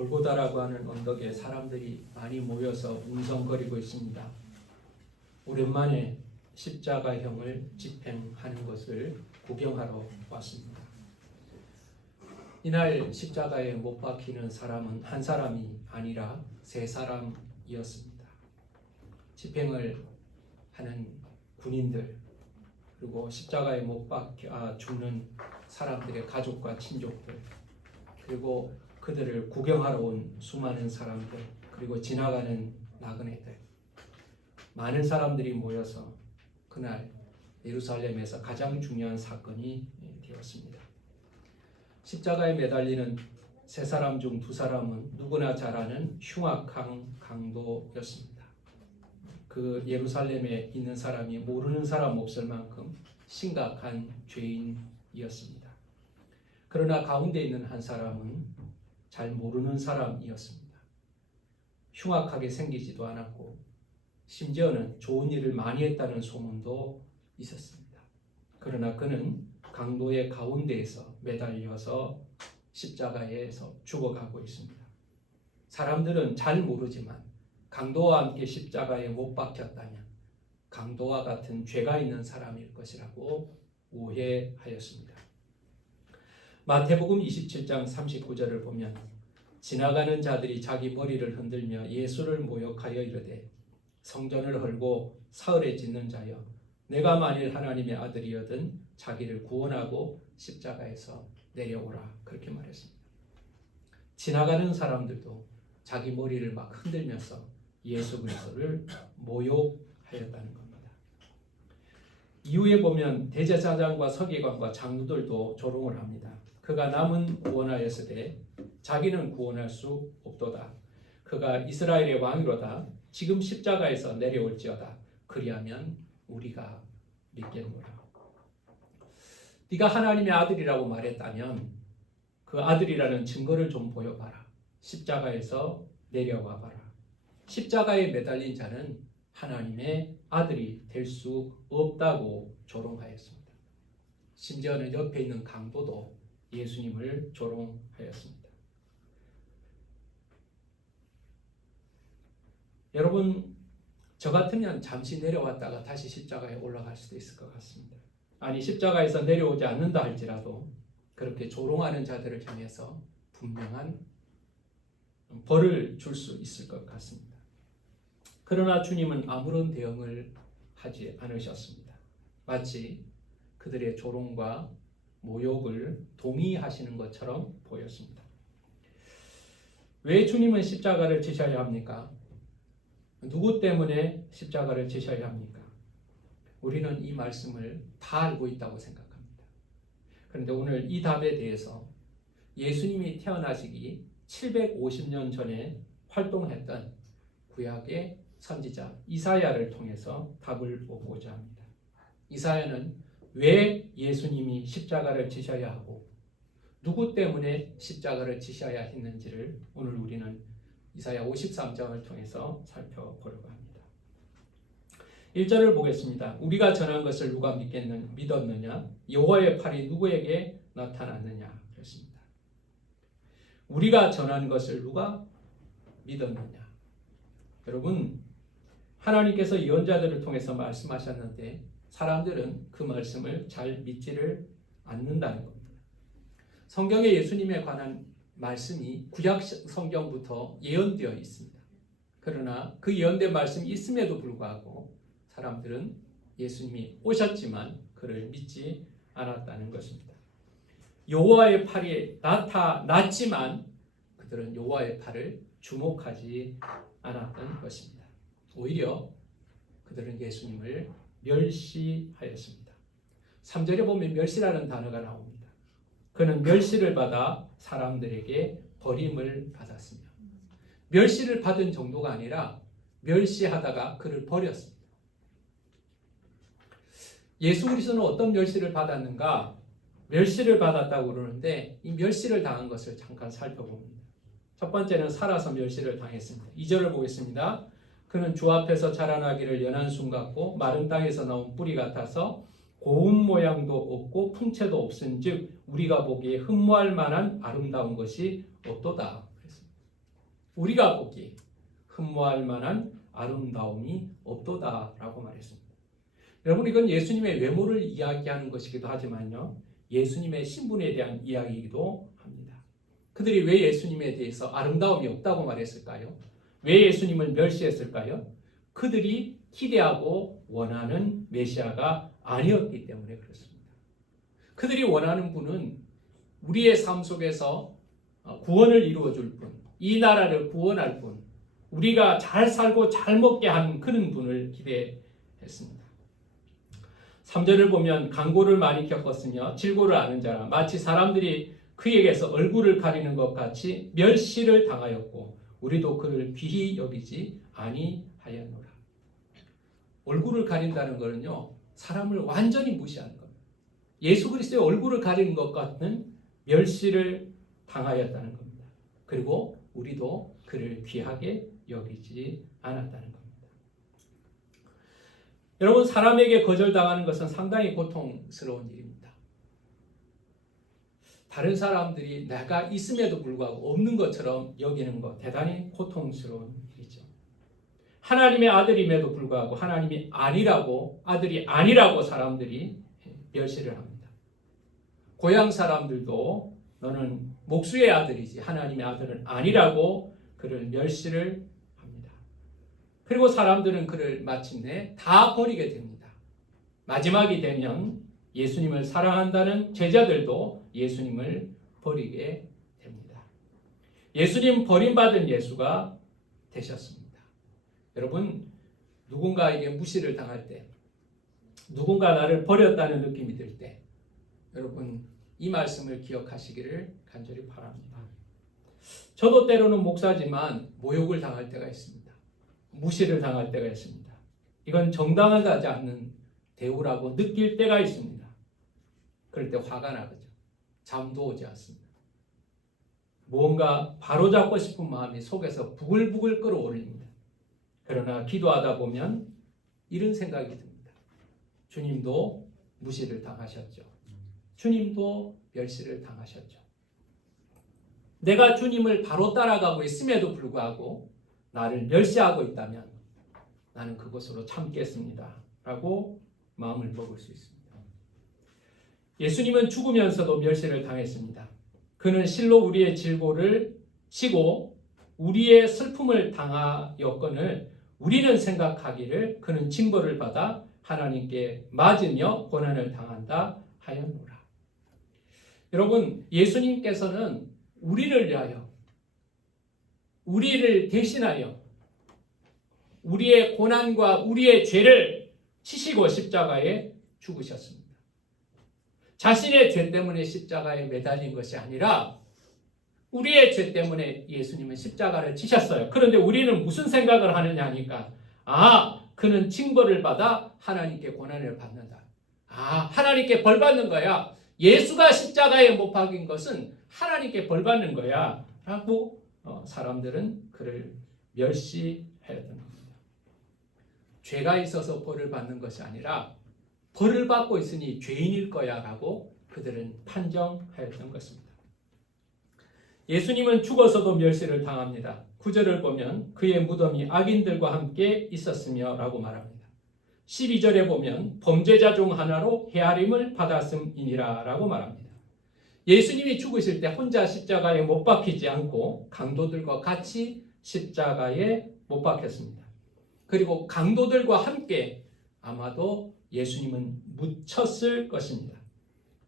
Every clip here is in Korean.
골고다라고 하는 언덕에 사람들이 많이 모여서 웅성거리고 있습니다. 오랜만에 십자가형을 집행하는 것을 구경하러 왔습니다. 이날 십자가에 못 박히는 사람은 한 사람이 아니라 세 사람이었습니다. 집행을 하는 군인들, 그리고 십자가에 못 박혀 죽는 사람들의 가족과 친족들, 그리고 그들을 구경하러 온 수많은 사람들, 그리고 지나가는 나그네들, 많은 사람들이 모여서 그날 예루살렘에서 가장 중요한 사건이 되었습니다. 십자가에 매달리는 세 사람 중 두 사람은 누구나 잘 아는 흉악한 강도였습니다. 그 예루살렘에 있는 사람이 모르는 사람 없을 만큼 심각한 죄인이었습니다. 그러나 가운데 있는 한 사람은 잘 모르는 사람이었습니다. 흉악하게 생기지도 않았고 심지어는 좋은 일을 많이 했다는 소문도 있었습니다. 그러나 그는 강도의 가운데에서 매달려서 십자가에서 죽어가고 있습니다. 사람들은 잘 모르지만 강도와 함께 십자가에 못 박혔다면 강도와 같은 죄가 있는 사람일 것이라고 오해하였습니다. 마태복음 27장 39절을 보면 지나가는 자들이 자기 머리를 흔들며 예수를 모욕하여 이르되 성전을 헐고 사흘에 짓는 자여 내가 만일 하나님의 아들이여든 자기를 구원하고 십자가에서 내려오라, 그렇게 말했습니다. 지나가는 사람들도 자기 머리를 막 흔들면서 예수 그리스도를 모욕하였다는 겁니다. 이후에 보면 대제사장과 서기관과 장로들도 조롱을 합니다. 그가 남은 구원하였으되 자기는 구원할 수 없도다. 그가 이스라엘의 왕이로다. 지금 십자가에서 내려올지어다. 그리하면 우리가 믿겠노라. 네가 하나님의 아들이라고 말했다면 그 아들이라는 증거를 좀 보여봐라. 십자가에서 내려와 봐라. 십자가에 매달린 자는 하나님의 아들이 될 수 없다고 조롱하였습니다. 심지어는 옆에 있는 강도도 예수님을 조롱하였습니다. 여러분, 저 같으면 잠시 내려왔다가 다시 십자가에 올라갈 수도 있을 것 같습니다. 아니, 십자가에서 내려오지 않는다 할지라도 그렇게 조롱하는 자들을 향해서 분명한 벌을 줄 수 있을 것 같습니다. 그러나 주님은 아무런 대응을 하지 않으셨습니다. 마치 그들의 조롱과 모욕을 동의하시는 것처럼 보였습니다. 왜 주님은 십자가를 지셔야 합니까? 누구 때문에 십자가를 지셔야 합니까? 우리는 이 말씀을 다 알고 있다고 생각합니다. 그런데 오늘 이 답에 대해서 예수님이 태어나시기 750년 전에 활동했던 구약의 선지자 이사야를 통해서 답을 보고자 합니다. 이사야는 왜 예수님이 십자가를 지셔야 하고 누구 때문에 십자가를 지셔야 했는지를 오늘 우리는 이사야 53장을 통해서 살펴보려고 합니다. 1절을 보겠습니다. 우리가 전한 것을 누가 믿었느냐? 여호와의 팔이 누구에게 나타났느냐? 그랬습니다. 우리가 전한 것을 누가 믿었느냐? 여러분, 하나님께서 예언자들을 통해서 말씀하셨는데 사람들은 그 말씀을 잘 믿지를 않는다는 겁니다. 성경에 예수님에 관한 말씀이 구약 성경부터 예언되어 있습니다. 그러나 그 예언된 말씀이 있음에도 불구하고 사람들은 예수님이 오셨지만 그를 믿지 않았다는 것입니다. 여호와의 팔이 나타났지만 그들은 여호와의 팔을 주목하지 않았던 것입니다. 오히려 그들은 예수님을 멸시하였습니다. 3절에 보면 멸시라는 단어가 나옵니다. 그는 멸시를 받아 사람들에게 버림을 받았으며, 멸시를 받은 정도가 아니라 멸시하다가 그를 버렸습니다. 예수 그리스도는 어떤 멸시를 받았는가? 멸시를 받았다고 그러는데 이 멸시를 당한 것을 잠깐 살펴봅니다. 첫 번째는 살아서 멸시를 당했습니다. 2절을 보겠습니다. 그는 주 앞에서 자라나기를 연한 순 같고 마른 땅에서 나온 뿌리 같아서 고운 모양도 없고 풍채도 없은즉 우리가 보기에 흠모할 만한 아름다운 것이 없도다. 그랬습니다. 우리가 보기에 흠모할 만한 아름다움이 없도다라고 말했습니다. 여러분, 이건 예수님의 외모를 이야기하는 것이기도 하지만요, 예수님의 신분에 대한 이야기이기도 합니다. 그들이 왜 예수님에 대해서 아름다움이 없다고 말했을까요? 왜 예수님을 멸시했을까요? 그들이 기대하고 원하는 메시아가 아니었기 때문에 그렇습니다. 그들이 원하는 분은 우리의 삶 속에서 구원을 이루어줄 분, 이 나라를 구원할 분, 우리가 잘 살고 잘 먹게 하는 그런 분을 기대했습니다. 3절을 보면 강고를 많이 겪었으며 질고를 아는 자라 마치 사람들이 그에게서 얼굴을 가리는 것 같이 멸시를 당하였고 우리도 그를 귀히 여기지 아니하였노라. 얼굴을 가린다는 것은요, 사람을 완전히 무시하는 겁니다. 예수 그리스도의 얼굴을 가리는 것 같은 멸시를 당하였다는 겁니다. 그리고 우리도 그를 귀하게 여기지 않았다는 겁니다. 여러분, 사람에게 거절당하는 것은 상당히 고통스러운 일입니다. 다른 사람들이 내가 있음에도 불구하고 없는 것처럼 여기는 것, 대단히 고통스러운 일이죠. 하나님의 아들임에도 불구하고 하나님이 아니라고, 아들이 아니라고 사람들이 멸시를 합니다. 고향 사람들도 너는 목수의 아들이지 하나님의 아들은 아니라고 그를 멸시를 합니다. 그리고 사람들은 그를 마침내 다 버리게 됩니다. 마지막이 되면 예수님을 사랑한다는 제자들도 예수님을 버리게 됩니다. 예수님 버림받은 예수가 되셨습니다. 여러분, 누군가에게 무시를 당할 때, 누군가 나를 버렸다는 느낌이 들 때, 여러분 이 말씀을 기억하시기를 간절히 바랍니다. 저도 때로는 목사지만 모욕을 당할 때가 있습니다. 무시를 당할 때가 있습니다. 이건 정당하지 않는 대우라고 느낄 때가 있습니다. 그럴 때 화가 나거든요. 잠도 오지 않습니다. 무언가 바로잡고 싶은 마음이 속에서 부글부글 끓어오릅니다. 그러나 기도하다 보면 이런 생각이 듭니다. 주님도 무시를 당하셨죠. 주님도 멸시를 당하셨죠. 내가 주님을 바로 따라가고 있음에도 불구하고 나를 멸시하고 있다면 나는 그것으로 참겠습니다 라고 마음을 먹을 수 있습니다. 예수님은 죽으면서도 멸시를 당했습니다. 그는 실로 우리의 질고를 지고 우리의 슬픔을 당하였거늘 우리는 생각하기를 그는 징벌을 받아 하나님께 맞으며 고난을 당한다 하였노라. 여러분, 예수님께서는 우리를 위하여, 우리를 대신하여 우리의 고난과 우리의 죄를 치시고 십자가에 죽으셨습니다. 자신의 죄 때문에 십자가에 매달린 것이 아니라 우리의 죄 때문에 예수님은 십자가를 지셨어요. 그런데 우리는 무슨 생각을 하느냐 하니까 그는 징벌을 받아 하나님께 고난을 받는다. 하나님께 벌 받는 거야. 예수가 십자가에 못 박인 것은 하나님께 벌 받는 거야 라고 사람들은 그를 멸시하였던 겁니다. 죄가 있어서 벌을 받는 것이 아니라 벌을 받고 있으니 죄인일 거야 라고 그들은 판정하였던 것입니다. 예수님은 죽어서도 멸시를 당합니다. 9절을 보면 그의 무덤이 악인들과 함께 있었으며 라고 말합니다. 12절에 보면 범죄자 중 하나로 헤아림을 받았음이니라 라고 말합니다. 예수님이 죽으실 때 혼자 십자가에 못 박히지 않고 강도들과 같이 십자가에 못 박혔습니다. 그리고 강도들과 함께 아마도 예수님은 묻혔을 것입니다.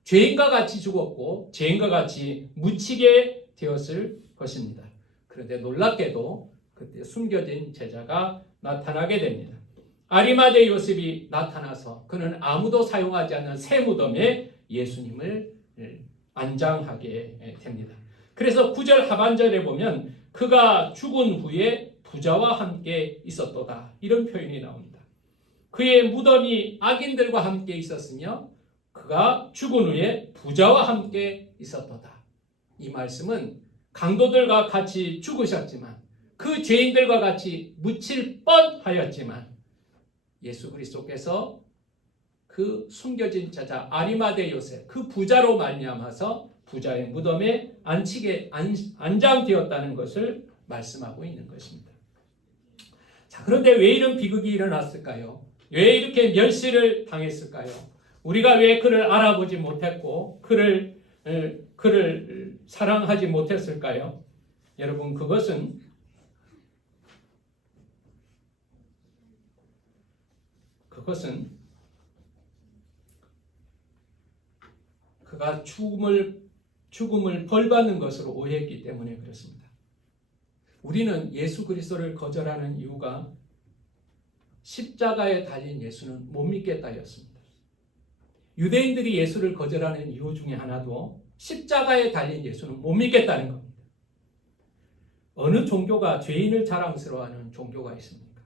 죄인과 같이 죽었고 죄인과 같이 묻히게 되었을 것입니다. 그런데 놀랍게도 그때 숨겨진 제자가 나타나게 됩니다. 아리마대 요셉이 나타나서 그는 아무도 사용하지 않는 새 무덤에 예수님을 안장하게 됩니다. 그래서 9절 하반절에 보면 그가 죽은 후에 부자와 함께 있었도다 이런 표현이 나옵니다. 그의 무덤이 악인들과 함께 있었으며 그가 죽은 후에 부자와 함께 있었도다. 이 말씀은 강도들과 같이 죽으셨지만 그 죄인들과 같이 묻힐 뻔하였지만 예수 그리스도께서 그 숨겨진 제자 아리마대 요셉 그 부자로 말미암아서 부자의 무덤에 안장되었다는 것을 말씀하고 있는 것입니다. 자, 그런데 왜 이런 비극이 일어났을까요? 왜 이렇게 멸시를 당했을까요? 우리가 왜 그를 알아보지 못했고 그를 사랑하지 못했을까요? 여러분, 그것은 그가 죽음을 벌받는 것으로 오해했기 때문에 그렇습니다. 우리는 예수 그리스도를 거절하는 이유가 십자가에 달린 예수는 못 믿겠다였습니다. 유대인들이 예수를 거절하는 이유 중에 하나도 십자가에 달린 예수는 못 믿겠다는 겁니다. 어느 종교가 죄인을 자랑스러워하는 종교가 있습니까?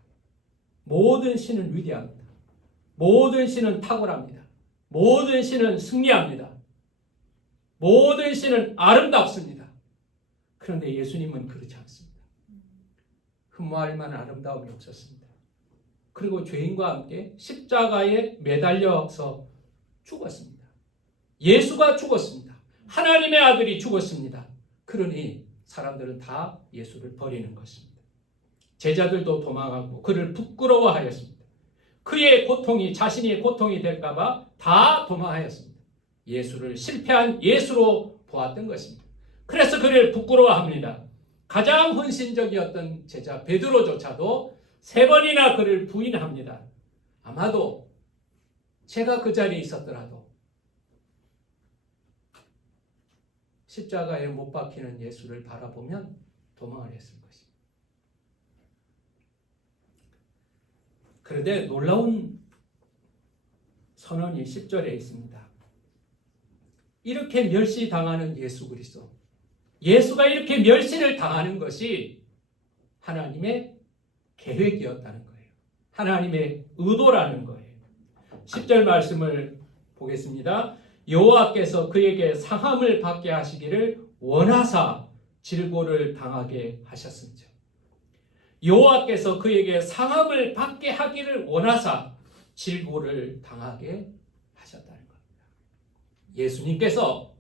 모든 신은 위대합니다. 모든 신은 탁월합니다. 모든 신은 승리합니다. 모든 신은 아름답습니다. 그런데 예수님은 그렇지 않습니다. 흠모할 만한 아름다움이 없었습니다. 그리고 죄인과 함께 십자가에 매달려서 죽었습니다. 예수가 죽었습니다. 하나님의 아들이 죽었습니다. 그러니 사람들은 다 예수를 버리는 것입니다. 제자들도 도망하고 그를 부끄러워하였습니다. 그의 고통이 자신의 고통이 될까봐 다 도망하였습니다. 예수를 실패한 예수로 보았던 것입니다. 그래서 그를 부끄러워합니다. 가장 헌신적이었던 제자 베드로조차도 3번이나 그를 부인합니다. 아마도 제가 그 자리에 있었더라도 십자가에 못 박히는 예수를 바라보면 도망을 했을 것입니다. 그런데 놀라운 선언이 10절에 있습니다. 이렇게 멸시당하는 예수 그리스도, 예수가 이렇게 멸시를 당하는 것이 하나님의 계획이었다는 거예요. 하나님의 의도라는 거예요. 10절 말씀을 보겠습니다. 여호와께서 그에게 상함을 받게 하시기를 원하사 질고를 당하게 하셨습니다. 여호와께서 그에게 상함을 받게 하기를 원하사 질고를 당하게 하셨다는 겁니다. 예수님께서,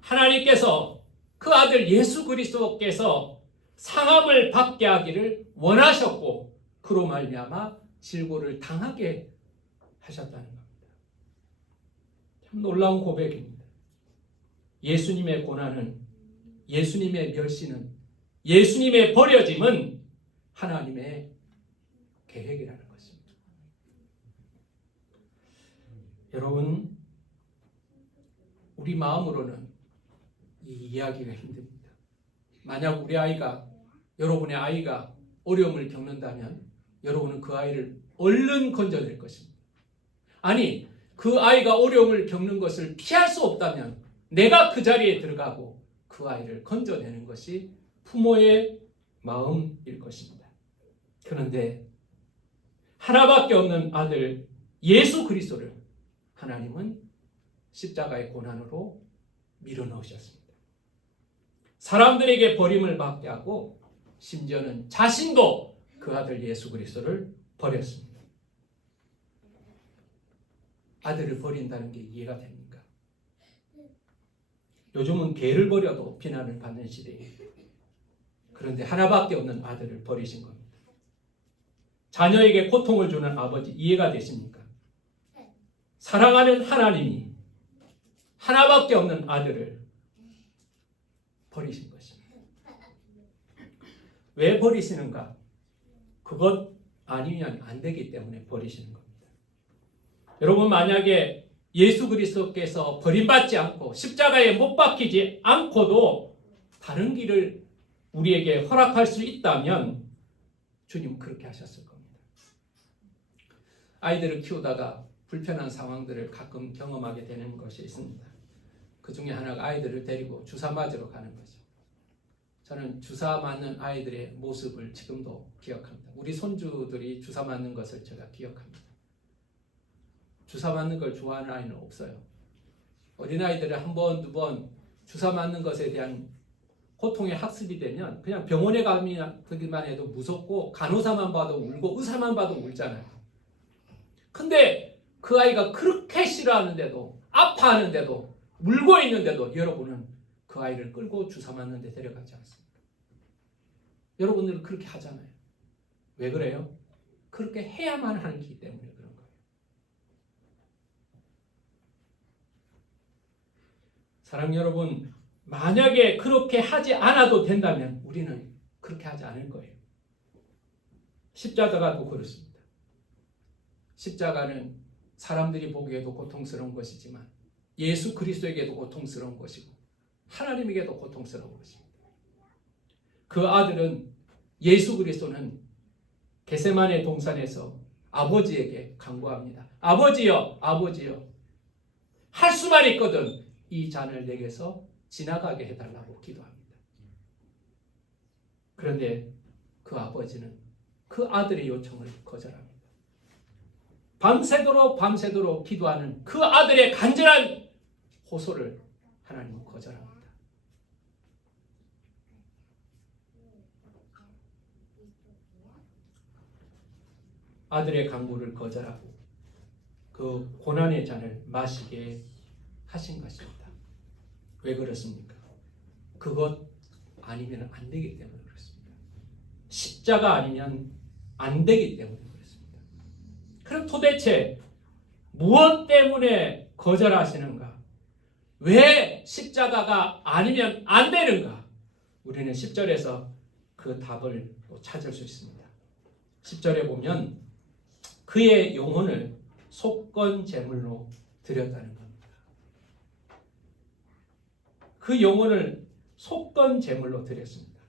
하나님께서 그 아들 예수 그리스도께서 상함을 받게 하기를 원하셨고 그로 말미암아 질고를 당하게 하셨다는 겁니다. 참 놀라운 고백입니다. 예수님의 고난은, 예수님의 멸시는, 예수님의 버려짐은 하나님의 계획이라는 것입니다. 여러분, 우리 마음으로는 이 이해하기가 힘듭니다. 만약 우리 아이가, 여러분의 아이가 어려움을 겪는다면 여러분은 그 아이를 얼른 건져낼 것입니다. 아니, 그 아이가 어려움을 겪는 것을 피할 수 없다면 내가 그 자리에 들어가고 그 아이를 건져내는 것이 부모의 마음일 것입니다. 그런데 하나밖에 없는 아들 예수 그리스도를 하나님은 십자가의 고난으로 밀어넣으셨습니다. 사람들에게 버림을 받게 하고 심지어는 자신도 그 아들 예수 그리스도를 버렸습니다. 아들을 버린다는 게 이해가 됩니까? 요즘은 개를 버려도 비난을 받는 시대예요. 그런데 하나밖에 없는 아들을 버리신 겁니다. 자녀에게 고통을 주는 아버지 이해가 되십니까? 사랑하는 하나님이 하나밖에 없는 아들을 버리신 것입니다. 왜 버리시는가? 그것 아니면 안 되기 때문에 버리시는 겁니다. 여러분, 만약에 예수 그리스도께서 버림받지 않고 십자가에 못 박히지 않고도 다른 길을 우리에게 허락할 수 있다면 주님은 그렇게 하셨을 겁니다. 아이들을 키우다가 불편한 상황들을 가끔 경험하게 되는 것이 있습니다. 그 중에 하나가 아이들을 데리고 주사 맞으러 가는 거죠. 저는 주사 맞는 아이들의 모습을 지금도 기억합니다. 우리 손주들이 주사 맞는 것을 제가 기억합니다. 주사 맞는 걸 좋아하는 아이는 없어요. 어린아이들이 한 번, 두 번 주사 맞는 것에 대한 고통의 학습이 되면 그냥 병원에 가기만 해도 무섭고 간호사만 봐도 울고 의사만 봐도 울잖아요. 근데 그 아이가 그렇게 싫어하는데도, 아파하는데도, 울고 있는데도 여러분은 그 아이를 끌고 주사 맞는 데 데려가지 않습니다. 여러분들은 그렇게 하잖아요. 왜 그래요? 그렇게 해야만 하기 때문에 그런 거예요. 사랑하는 여러분, 만약에 그렇게 하지 않아도 된다면 우리는 그렇게 하지 않을 거예요. 십자가도 그렇습니다. 십자가는 사람들이 보기에도 고통스러운 것이지만 예수 그리스도에게도 고통스러운 것이고 하나님에게도 고통스러운 것입니다. 그 아들은 예수 그리스도는 겟세마네 동산에서 아버지에게 간구합니다. 아버지여, 아버지여, 할 수만 있거든 이 잔을 내게서 지나가게 해달라고 기도합니다. 그런데 그 아버지는 그 아들의 요청을 거절합니다. 밤새도록 기도하는 그 아들의 간절한 호소를 하나님은 거절합니다. 아들의 간구를 거절하고 그 고난의 잔을 마시게 하신 것입니다. 왜 그렇습니까? 그것 아니면 안 되기 때문에 그렇습니다. 십자가 아니면 안 되기 때문에 그렇습니다. 그럼 도대체 무엇 때문에 거절하시는가? 왜 십자가가 아니면 안 되는가? 우리는 10절에서 그 답을 또 찾을 수 있습니다. 10절에 보면 그의 영혼을 속건 제물로 드렸다는 겁니다. 그 영혼을 속건 제물로 드렸습니다.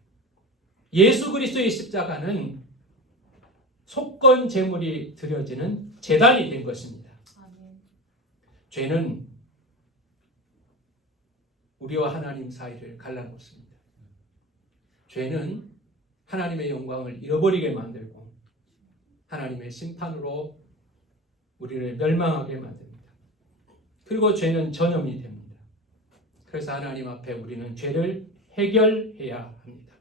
예수 그리스도의 십자가는 속건 제물이 드려지는 제단이 된 것입니다. 죄는 우리와 하나님 사이를 갈라놓습니다. 죄는 하나님의 영광을 잃어버리게 만들고 하나님의 심판으로 우리를 멸망하게 만듭니다. 그리고 죄는 전염이 됩니다. 그래서 하나님 앞에 우리는 죄를 해결해야 합니다.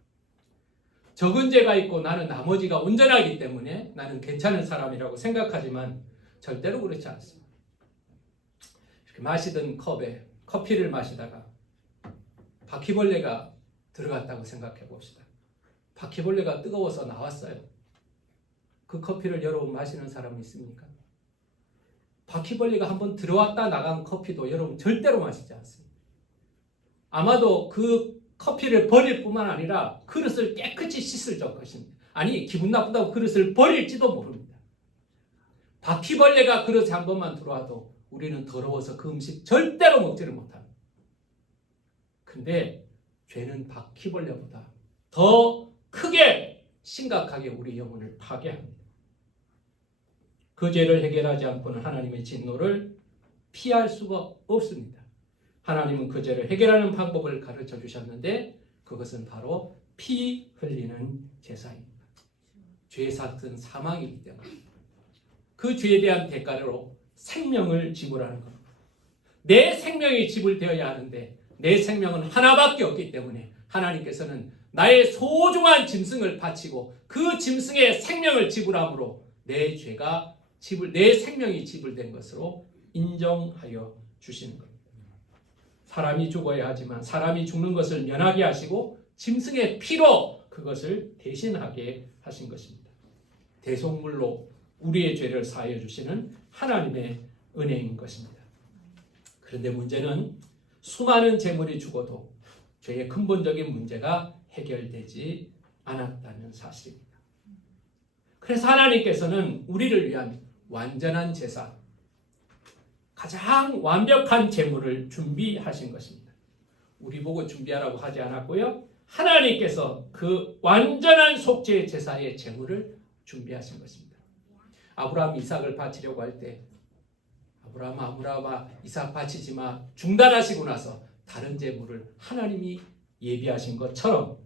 적은 죄가 있고 나는 나머지가 온전하기 때문에 나는 괜찮은 사람이라고 생각하지만 절대로 그렇지 않습니다. 이렇게 마시던 컵에 커피를 마시다가 바퀴벌레가 들어갔다고 생각해 봅시다. 바퀴벌레가 뜨거워서 나왔어요. 그 커피를 여러분 마시는 사람이 있습니까? 바퀴벌레가 한번 들어왔다 나간 커피도 여러분 절대로 마시지 않습니다. 아마도 그 커피를 버릴 뿐만 아니라 그릇을 깨끗이 씻을 것입니다. 아니 기분 나쁘다고 그릇을 버릴지도 모릅니다. 바퀴벌레가 그릇에 한 번만 들어와도 우리는 더러워서 그 음식 절대로 먹지를 못합니다. 근데 죄는 바퀴벌레보다 더 크게 심각하게 우리 영혼을 파괴합니다. 그 죄를 해결하지 않고는 하나님의 진노를 피할 수가 없습니다. 하나님은 그 죄를 해결하는 방법을 가르쳐 주셨는데 그것은 바로 피 흘리는 제사입니다. 죄의 삭은 사망이기 때문에 그 죄에 대한 대가로 생명을 지불하는 겁니다. 내 생명이 지불되어야 하는데 내 생명은 하나밖에 없기 때문에 하나님께서는 나의 소중한 짐승을 바치고 그 짐승의 생명을 지불함으로 내 죄가 내 생명이 지불된 것으로 인정하여 주시는 겁니다. 사람이 죽어야 하지만 사람이 죽는 것을 면하게 하시고 짐승의 피로 그것을 대신하게 하신 것입니다. 대속물로 우리의 죄를 사하여 주시는 하나님의 은혜인 것입니다. 그런데 문제는 수많은 재물이 죽어도 죄의 근본적인 문제가 해결되지 않았다는 사실입니다. 그래서 하나님께서는 우리를 위한 완전한 제사, 가장 완벽한 제물을 준비하신 것입니다. 우리 보고 준비하라고 하지 않았고요. 하나님께서 그 완전한 속죄 제사의 제물을 준비하신 것입니다. 아브라함이 이삭을 바치려고 할 때 아브라함아 이삭 바치지 마 중단하시고 나서 다른 제물을 하나님이 예비하신 것처럼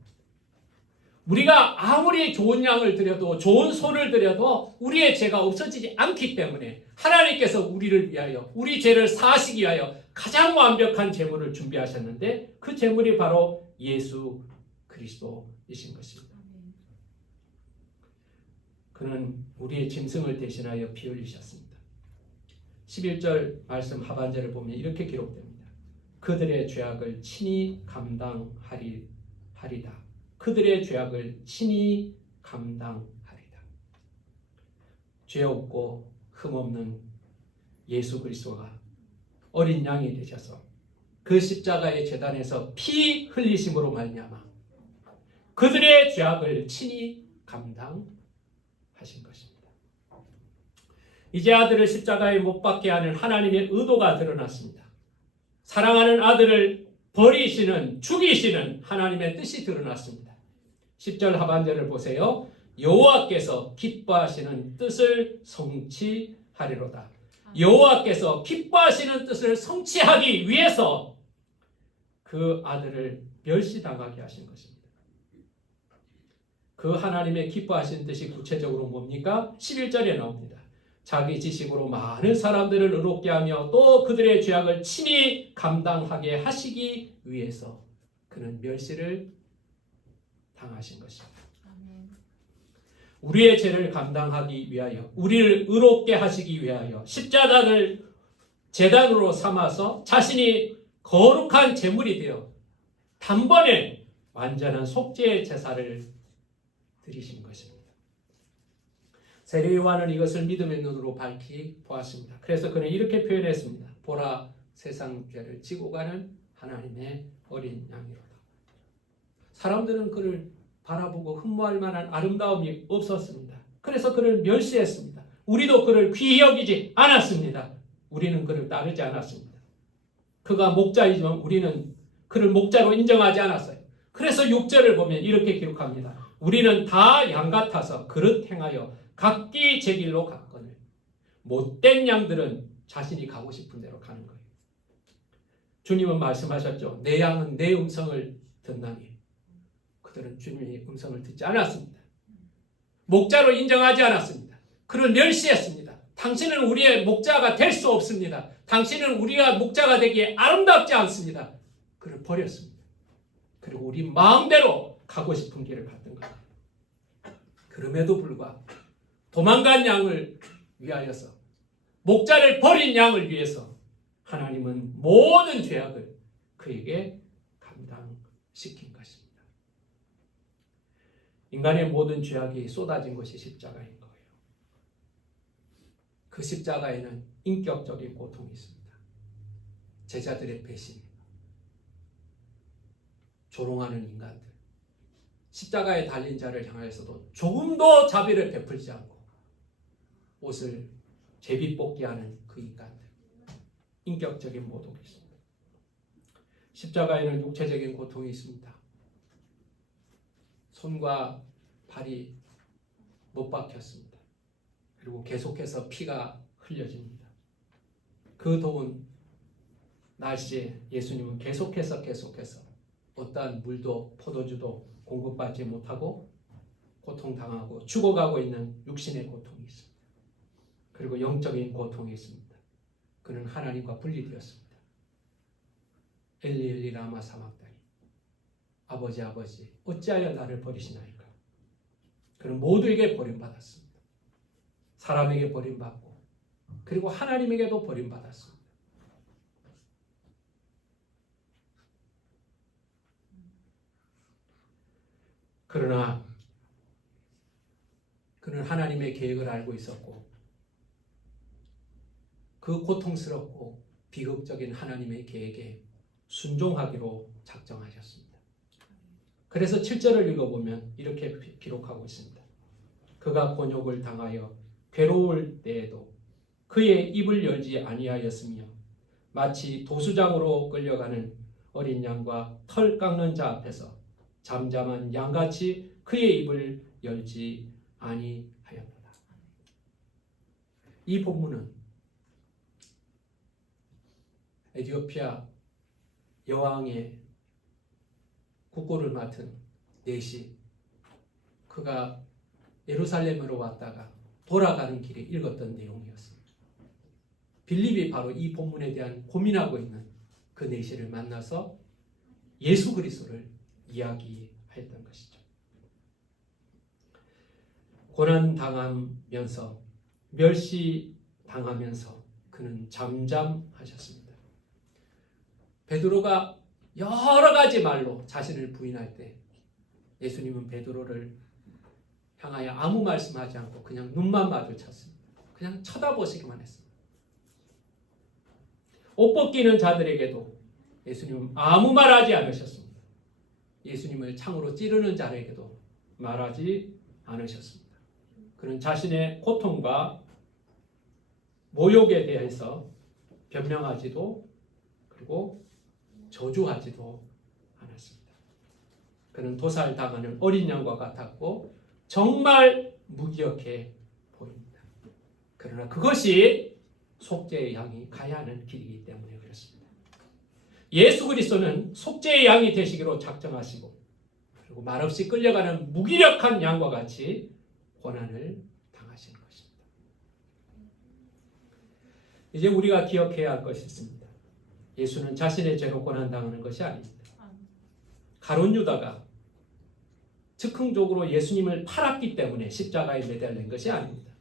우리가 아무리 좋은 양을 드려도 좋은 소를 드려도 우리의 죄가 없어지지 않기 때문에 하나님께서 우리를 위하여 우리 죄를 사하시기 위하여 가장 완벽한 제물을 준비하셨는데 그 제물이 바로 예수 그리스도이신 것입니다. 그는 우리의 짐승을 대신하여 피 흘리셨습니다. 11절 말씀 하반절을 보면 이렇게 기록됩니다. 그들의 죄악을 친히 감당하리다. 그들의 죄악을 친히 감당하리라. 죄 없고 흠없는 예수 그리스도가 어린 양이 되셔서 그 십자가의 제단에서 피 흘리심으로 말미암아 그들의 죄악을 친히 감당하신 것입니다. 이제 아들을 십자가에 못 박게 하는 하나님의 의도가 드러났습니다. 사랑하는 아들을 버리시는, 죽이시는 하나님의 뜻이 드러났습니다. 10절 하반절을 보세요. 여호와께서 기뻐하시는 뜻을 성취하리로다. 여호와께서 기뻐하시는 뜻을 성취하기 위해서 그 아들을 멸시당하게 하신 것입니다. 그 하나님의 기뻐하시는 뜻이 구체적으로 뭡니까? 11절에 나옵니다. 자기 지식으로 많은 사람들을 의롭게 하며 또 그들의 죄악을 친히 감당하게 하시기 위해서 그는 멸시를 당하신 것입니다. 우리의 죄를 감당하기 위하여, 우리를 의롭게 하시기 위하여 십자가를 제단으로 삼아서 자신이 거룩한 제물이 되어 단번에 완전한 속죄의 제사를 드리신 것입니다. 세례 요한은 이것을 믿음의 눈으로 밝히 보았습니다. 그래서 그는 이렇게 표현했습니다. 보라, 세상 죄를 지고 가는 하나님의 어린 양이로다. 사람들은 그를 바라보고 흠모할 만한 아름다움이 없었습니다. 그래서 그를 멸시했습니다. 우리도 그를 귀히 여기지 않았습니다. 우리는 그를 따르지 않았습니다. 그가 목자이지만 우리는 그를 목자로 인정하지 않았어요. 그래서 6절을 보면 이렇게 기록합니다. 우리는 다 양 같아서 그릇 행하여 각기 제 길로 갔거늘 못된 양들은 자신이 가고 싶은 대로 가는 거예요. 주님은 말씀하셨죠. 내 양은 내 음성을 듣나니. 그들은 주님의 음성을 듣지 않았습니다. 목자로 인정하지 않았습니다. 그를 멸시했습니다. 당신은 우리의 목자가 될 수 없습니다. 당신은 우리가 목자가 되기에 아름답지 않습니다. 그를 버렸습니다. 그리고 우리 마음대로 가고 싶은 길을 갔던 거예요. 그럼에도 불구하고 도망간 양을 위하여서, 목자를 버린 양을 위해서 하나님은 모든 죄악을 그에게 감당시킨 것입니다. 인간의 모든 죄악이 쏟아진 것이 십자가인 거예요. 그 십자가에는 인격적인 고통이 있습니다. 제자들의 배신, 조롱하는 인간들, 십자가에 달린 자를 향하여서도 조금도 자비를 베풀지 않고 옷을 제비뽑기하는 그 인간들, 인격적인 모독이 있습니다. 십자가에는 육체적인 고통이 있습니다. 손과 발이 못 박혔습니다. 그리고 계속해서 피가 흘려집니다. 그 더운 날씨에 예수님은 계속해서 어떠한 물도 포도주도 공급받지 못하고 고통당하고 죽어가고 있는 육신의 고통이 있습니다. 그리고 영적인 고통이 있습니다. 그는 하나님과 분리되었습니다. 엘리 엘리 라마 사막다니, 아버지 아버지 어찌하여 나를 버리시나이까. 그는 모두에게 버림받았습니다. 사람에게 버림받고 그리고 하나님에게도 버림받았습니다. 그러나 그는 하나님의 계획을 알고 있었고 그 고통스럽고 비극적인 하나님의 계획에 순종하기로 작정하셨습니다. 그래서 7절을 읽어보면 이렇게 기록하고 있습니다. 그가 곤욕을 당하여 괴로울 때에도 그의 입을 열지 아니하였으며 마치 도수장으로 끌려가는 어린 양과 털 깎는 자 앞에서 잠잠한 양같이 그의 입을 열지 아니하였도다. 이 본문은 에티오피아 여왕의 국고를 맡은 넷이 그가 예루살렘으로 왔다가 돌아가는 길에 읽었던 내용이었습니다. 빌립이 바로 이 본문에 대한 고민하고 있는 그 넷을 만나서 예수 그리스도를 이야기했던 것이죠. 고난당하면서 멸시당하면서 그는 잠잠하셨습니다. 베드로가 여러 가지 말로 자신을 부인할 때 예수님은 베드로를 향하여 아무 말씀하지 않고 그냥 눈만 마주쳤습니다. 그냥 쳐다보시기만 했습니다. 옷 벗기는 자들에게도 예수님은 아무 말하지 않으셨습니다. 예수님을 창으로 찌르는 자에게도 말하지 않으셨습니다. 그는 자신의 고통과 모욕에 대해서 변명하지도 그리고 저주하지도 않았습니다. 그는 도살당하는 어린 양과 같았고 정말 무기력해 보입니다. 그러나 그것이 속죄의 양이 가야 하는 길이기 때문에 그렇습니다. 예수 그리스도는 속죄의 양이 되시기로 작정하시고 그리고 말없이 끌려가는 무기력한 양과 같이 고난을 당하시는 것입니다. 이제 우리가 기억해야 할 것이 있습니다. 예수는 자신의 죄로 고난당하는 것이 아닙니다. 가룟 유다가 즉흥적으로 예수님을 팔았기 때문에 십자가에 매달린 것이 아닙니다.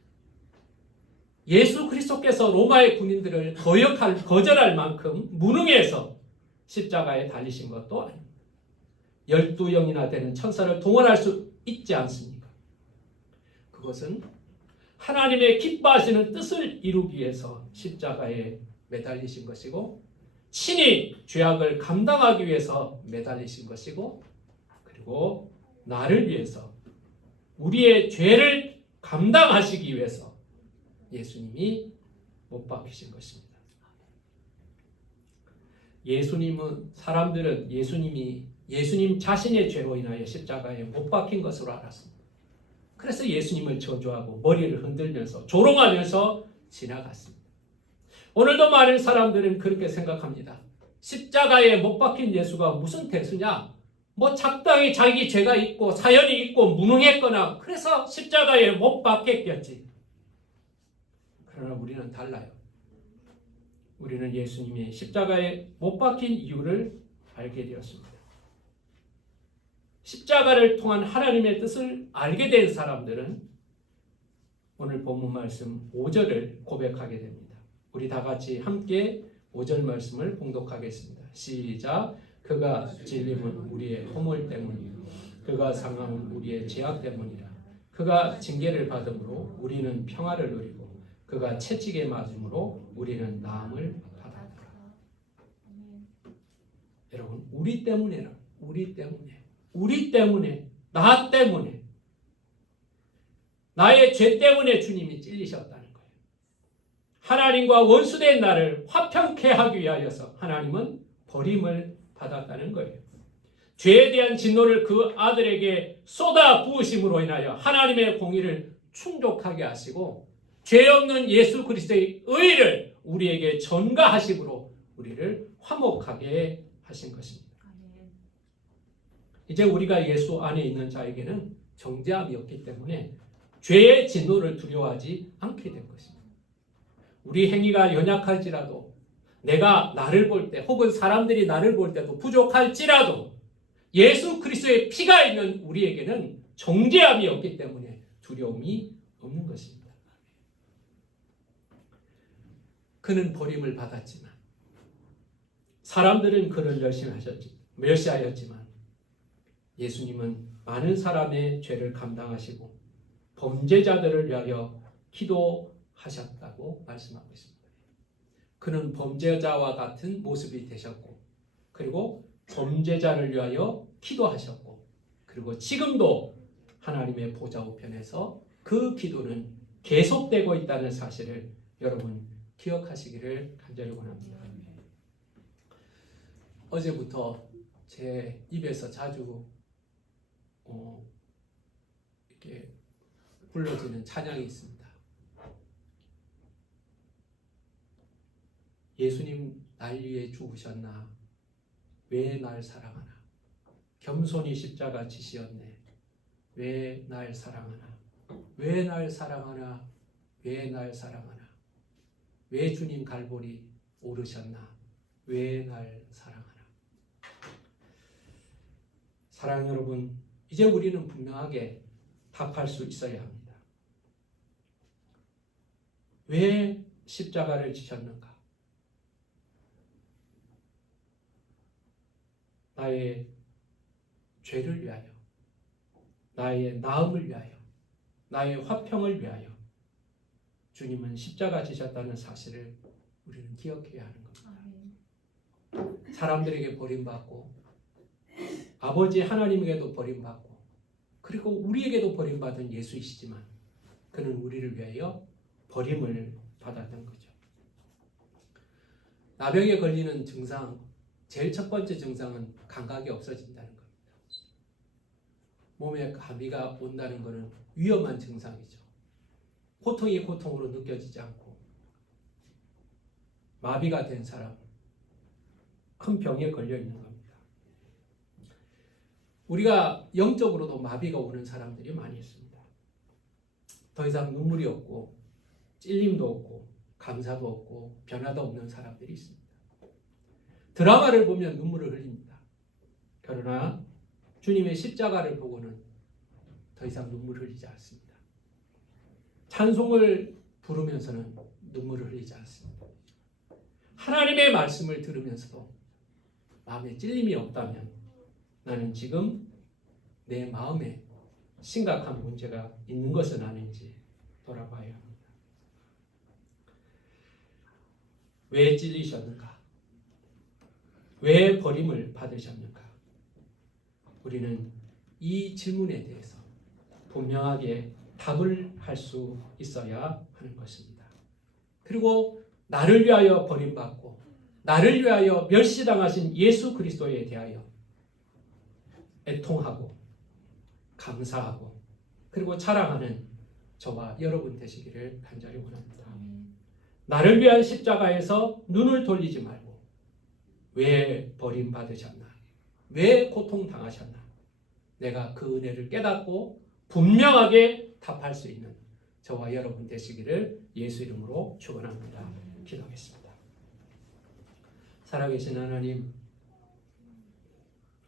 예수 그리스도께서 로마의 군인들을 거절할 만큼 무능해서 십자가에 달리신 것도 아닙니다. 12영이나 되는 천사를 동원할 수 있지 않습니까? 그것은 하나님의 기뻐하시는 뜻을 이루기 위해서 십자가에 매달리신 것이고 친히 죄악을 감당하기 위해서 매달리신 것이고 그리고 나를 위해서 우리의 죄를 감당하시기 위해서 예수님이 못 박히신 것입니다. 사람들은 예수님 자신의 죄로 인하여 십자가에 못 박힌 것으로 알았습니다. 그래서 예수님을 저주하고 머리를 흔들면서 조롱하면서 지나갔습니다. 오늘도 많은 사람들은 그렇게 생각합니다. 십자가에 못 박힌 예수가 무슨 대수냐? 적당히 자기 죄가 있고 사연이 있고 무능했거나 그래서 십자가에 못 박혔겠지. 그러나 우리는 달라요. 우리는 예수님이 십자가에 못 박힌 이유를 알게 되었습니다. 십자가를 통한 하나님의 뜻을 알게 된 사람들은 오늘 본문 말씀 5절을 고백하게 됩니다. 우리 다 같이 함께 5절 말씀을 봉독하겠습니다. 시작. 그가 찔림은 우리의 허물 때문이요 그가 상함은 우리의 죄악 때문이라. 그가 징계를 받음으로 우리는 평화를 누리고 그가 채찍에 맞음으로 우리는 나음을 받았다. 여러분, 우리 때문에, 나 때문에, 나의 죄 때문에 주님이 찔리셨다는 거예요. 하나님과 원수된 나를 화평케 하기 위하여서 하나님은 버림을 받았다는 거예요. 죄에 대한 진노를 그 아들에게 쏟아 부으심으로 인하여 하나님의 공의를 충족하게 하시고 죄 없는 예수 그리스도의 의를 우리에게 전가하심으로 우리를 화목하게 하신 것입니다. 이제 우리가 예수 안에 있는 자에게는 정죄함이 없기 때문에 죄의 진노를 두려워하지 않게 된 것입니다. 우리 행위가 연약할지라도 내가 나를 볼 때 혹은 사람들이 나를 볼 때도 부족할지라도 예수 그리스도의 피가 있는 우리에게는 정죄함이 없기 때문에 두려움이 없는 것입니다. 그는 버림을 받았지만 사람들은 그를 멸시하였지만 예수님은 많은 사람의 죄를 감당하시고 범죄자들을 위하여 기도하셨다고 말씀하고 있습니다. 그는 범죄자와 같은 모습이 되셨고 그리고 범죄자를 위하여 기도하셨고 그리고 지금도 하나님의 보좌 우편에서 그 기도는 계속되고 있다는 사실을 여러분 기억하시기를 간절히 원합니다. 어제부터 제 입에서 자주 이렇게 불러지는 찬양이 있습니다. 예수님 날 위해 죽으셨나? 왜 날 사랑하나? 겸손히 십자가 지시었네. 왜 날 사랑하나? 왜 날 사랑하나? 왜 날 사랑하나? 왜 주님 갈보리 오르셨나? 왜 날 사랑하나? 사랑하는 여러분, 이제 우리는 분명하게 답할 수 있어야 합니다. 왜 십자가를 지셨는가? 나의 죄를 위하여, 나의 나음을 위하여, 나의 화평을 위하여 주님은 십자가 지셨다는 사실을 우리는 기억해야 하는 겁니다. 사람들에게 버림받고 아버지 하나님에게도 버림받고 그리고 우리에게도 버림받은 예수이시지만 그는 우리를 위하여 버림을 받았던 거죠. 나병에 걸리는 증상, 제일 첫 번째 증상은 감각이 없어진다는 겁니다. 몸에 가비가 온다는 것은 위험한 증상이죠. 고통이 고통으로 느껴지지 않고 마비가 된 사람, 큰 병에 걸려 있는 겁니다. 우리가 영적으로도 마비가 오는 사람들이 많이 있습니다. 더 이상 눈물이 없고 찔림도 없고 감사도 없고 변화도 없는 사람들이 있습니다. 드라마를 보면 눈물을 흘립니다. 그러나 주님의 십자가를 보고는 더 이상 눈물을 흘리지 않습니다. 찬송을 부르면서는 눈물을 흘리지 않습니다. 하나님의 말씀을 들으면서도 마음에 찔림이 없다면 나는 지금 내 마음에 심각한 문제가 있는 것은 아닌지 돌아봐야 합니다. 왜 찔리셨는가? 왜 버림을 받으셨는가? 우리는 이 질문에 대해서 분명하게 답을 할 수 있어야 하는 것입니다. 그리고 나를 위하여 버림받고 나를 위하여 멸시당하신 예수 그리스도에 대하여 애통하고 감사하고 그리고 자랑하는 저와 여러분 되시기를 간절히 원합니다. 나를 위한 십자가에서 눈을 돌리지 말고 왜 버림받으셨나? 왜 고통당하셨나? 내가 그 은혜를 깨닫고 분명하게 답할 수 있는 저와 여러분 되시기를 예수 이름으로 축원합니다. 기도하겠습니다. 살아계신 하나님,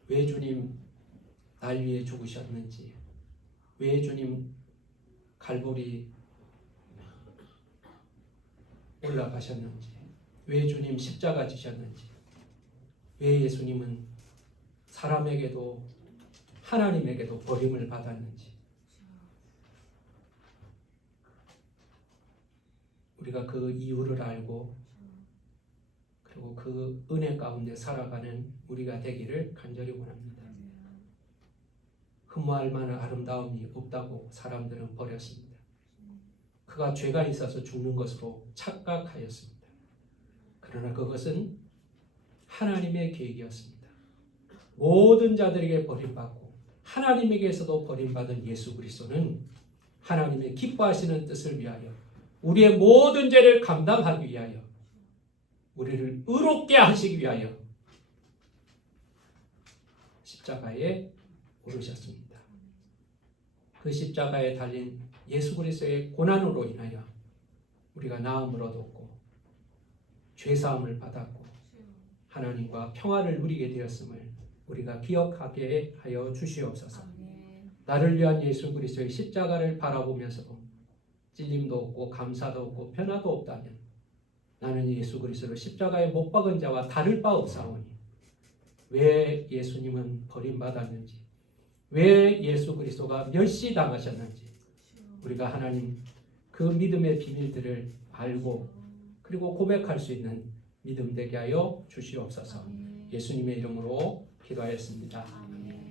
왜 주님 날 위해 죽으셨는지, 왜 주님 갈보리 올라가셨는지, 왜 주님 십자가 지셨는지, 왜 예수님은 사람에게도 하나님에게도 버림을 받았는지 우리가 그 이유를 알고 그리고 그 은혜 가운데 살아가는 우리가 되기를 간절히 원합니다. 흠모할 만한 아름다움이 없다고 사람들은 버렸습니다. 그가 죄가 있어서 죽는 것으로 착각하였습니다. 그러나 그것은 하나님의 계획이었습니다. 모든 자들에게 버림받고 하나님에게서도 버림받은 예수 그리스도는 하나님의 기뻐하시는 뜻을 위하여 우리의 모든 죄를 감당하기 위하여 우리를 의롭게 하시기 위하여 십자가에 오르셨습니다. 그 십자가에 달린 예수 그리스도의 고난으로 인하여 우리가 나음을 얻었고 죄사함을 받았고 하나님과 평화를 누리게 되었음을 우리가 기억하게 하여 주시옵소서. 나를 위한 예수 그리스도의 십자가를 바라보면서도 찔림도 없고 감사도 없고 변화도 없다면 나는 예수 그리스도를 십자가에 못 박은 자와 다를 바 없사오니 왜 예수님은 버림받았는지 왜 예수 그리스도가 멸시당하셨는지 우리가 하나님 그 믿음의 비밀들을 알고 그리고 고백할 수 있는 믿음 되게 하여 주시옵소서. 예수님의 이름으로 기도하였습니다. 아멘.